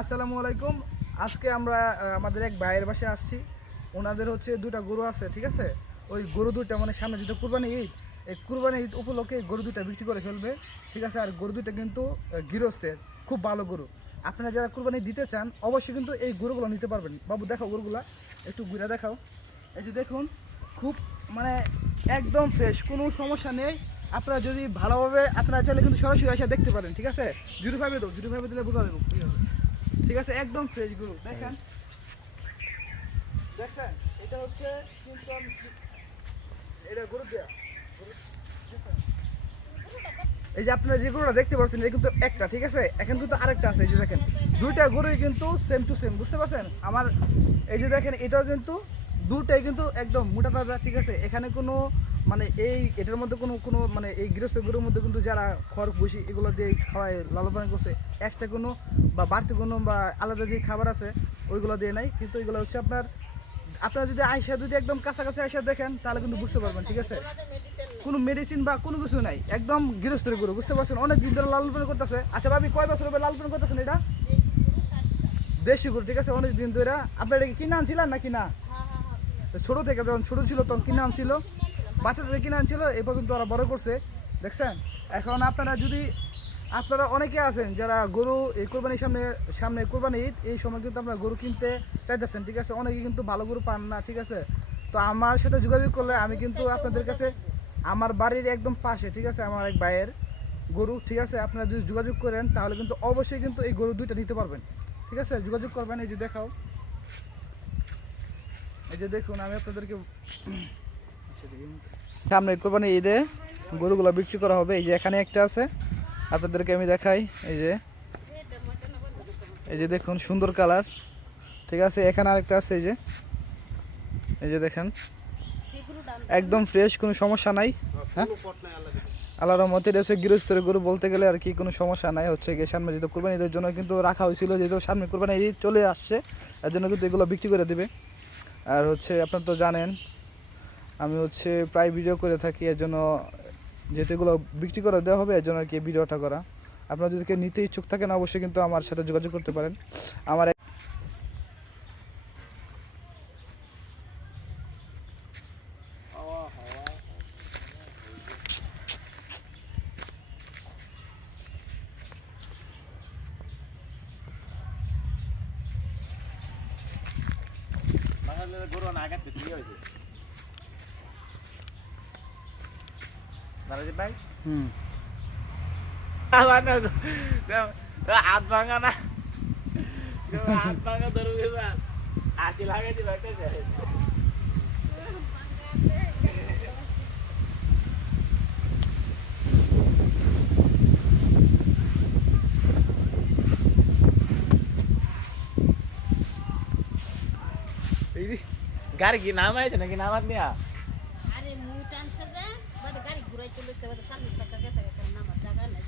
আসসালামু আলাইকুম। আজকে আমরা আমাদের এক ভাইয়ের বাসায় আসছি। ওনাদের হচ্ছে দুটা গরু আছে, ঠিক আছে। ওই গরু দুইটা মানে সামনে যেটা কুরবানি ঈদ, এই কুরবানি ঈদ উপলক্ষে গরু দুইটা বিক্রি করে ফেলবে, ঠিক আছে। আর গরু দুইটা কিন্তু গৃহস্থের খুব ভালো গরু। আপনারা যারা কুরবানি দিতে চান অবশ্যই কিন্তু এই গরুগুলো নিতে পারবেন। বাবু দেখাও গরুগুলা, একটু ঘুরে দেখাও। এই যে দেখুন, খুব মানে একদম ফ্রেশ, কোনো সমস্যা নেই। আপনারা যদি ভালোভাবে আপনারা চাইলে কিন্তু সরাসরি এসে দেখতে পারেন, ঠিক আছে। জুড়ি ভাবে দাও, জুড়ি ভাবে দিলে বোঝা দেবো, ঠিক আছে। একদম ফ্রেশ গরু দেখেন, দেখছেন। এটা হচ্ছে কিন্তু এটা গরু দেয়া এই যে আপনারা যে গরুটা দেখতে পাচ্ছেন এটা কিন্তু একটা, ঠিক আছে। এখন কিন্তু আরেকটা আছে, এই যে দেখেন দুইটা গরুই কিন্তু সেম টু সেম, বুঝতে পারছেন আমার। এই যে দেখেন এটাও কিন্তু দুটাই কিন্তু একদম মোটা তাজা, ঠিক আছে। এখানে কোনো মানে এটার মধ্যে কোনো কোনো মানে এই গৃহস্থ গরুর মধ্যে কিন্তু যারা খড় ভুসি এগুলো দিয়ে খাওয়ায় লালন পালন করছে, এক্সট্রা কোনো বা বাড়তি কোনো বা আলাদা যে খাবার আছে ওইগুলো দিয়ে নাই। কিন্তু ওইগুলো হচ্ছে আপনারা যদি আইসা যদি একদম কাছাকাছি আইসা দেখেন তাহলে কিন্তু বুঝতে পারবেন, ঠিক আছে। কোনো মেডিসিন বা কোনো কিছু নাই, একদম গৃহস্থের গরু, বুঝতে পারছেন। অনেক দিন ধরে লালন পালন করতেছে। আচ্ছা ভাবি, কয় বছর হবে লালন পালন করতেছেন এটা? দেশি গরু, ঠিক আছে। অনেক দিন ধরে আপনার এটা কিনে আনছিলেন নাকি না? ছোট থেকে যখন ছোট ছিল তখন কিনে আনছিল, বাচ্চা থেকে কিনে আনছিল, এই পর্যন্ত ওরা বড় করছে, দেখছেন। এখন আপনারা অনেকে আছেন যারা গরু এই কোরবানির সামনে কোরবানি ঈদ, এই সময় কিন্তু আপনারা গরু কিনতে চাইতেছেন, ঠিক আছে। অনেকে কিন্তু ভালো গরু পান না, ঠিক আছে। তো আমার সাথে যোগাযোগ করলে আমি কিন্তু আপনাদের কাছে, আমার বাড়ির একদম পাশে, ঠিক আছে, আমার এক ভাইয়ের গরু, ঠিক আছে। আপনারা যদি যোগাযোগ করেন তাহলে কিন্তু অবশ্যই কিন্তু এই গরু দুইটা নিতে পারবেন, ঠিক আছে। যোগাযোগ করবেন। এই যে দেখাও, এই যে দেখুন আমি আপনাদেরকে সামনে কোরবানি ঈদে গরুগুলো বিক্রি করা হবে। এই যে এখানে একটা আছে, আপনাদেরকে আমি দেখাই। এই যে দেখুন সুন্দর কালার, ঠিক আছে। এখানে আরেকটা আছে, এই যে দেখেন একদম ফ্রেশ, কোনো সমস্যা নাই। হ্যাঁ, আল্লাহর রহমতে এটা হচ্ছে গৃহস্থের গরু বলতে গেলে আর কি, কোনো সমস্যা নাই। হচ্ছে গিয়ে সামনে যেহেতু কোরবানি ঈদের জন্য কিন্তু রাখা হয়েছিল, যেহেতু সামনে কোরবানি ঈদ চলে আসছে, এর জন্য কিন্তু এগুলো বিক্রি করে দেবে। আর হচ্ছে আপনারা তো জানেন আমি হচ্ছে প্রায় ভিডিও করে থাকি, এর জন্য যেহেতু এগুলো বিক্রি করে দেওয়া হবে এর জন্য আর কি ভিডিওটা করা। আপনারা যদি কেউ নিতে ইচ্ছুক থাকেন অবশ্যই কিন্তু আমার সাথে যোগাযোগ করতে পারেন। আমার গরু আঘাত কি হয়েছে ভাই? হাত ভাঙা না, হাত ভাঙা ধরবে, আশি লাগাই দিবে একটা গাড়ি কি নাম আছে নাকি নামাত নিয়া? আরে মুই টানছে যে বাড়ি গাড়ি ঘুরাই চলেছে, সামনে টাকা গেছে নামার জায়গা নাই।